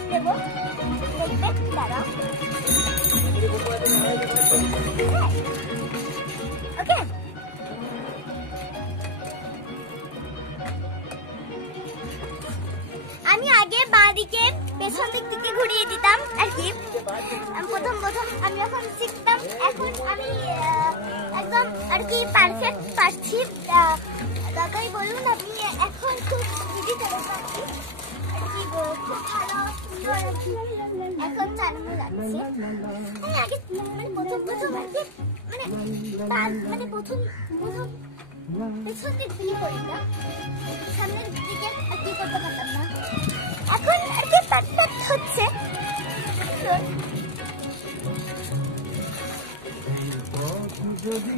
টান দেবো, দেখবে, দাঁড়াও। ওকে, আমি আগে বাঁ দিকে পেছন দিক থেকে ঘুরিয়ে দিতাম আর কি। প্রথম আমি যখন শিখতাম, এখন আমি একদম আর কি পারফেক্ট পারছি। দাদাই বলুন, আপনি এখন খুব ইজি করে পারছি আর কি, খুব ভালো সুন্দর আর কি এখন চালানো যাচ্ছে। আমি আগে মানে প্রথম আর কি মানে প্রথম পেছন দিক দিয়ে করিতাম, সামনের দিকে আর কি করতে পারতাম না। এখন আর কি পারফেক্ট হচ্ছে। যদি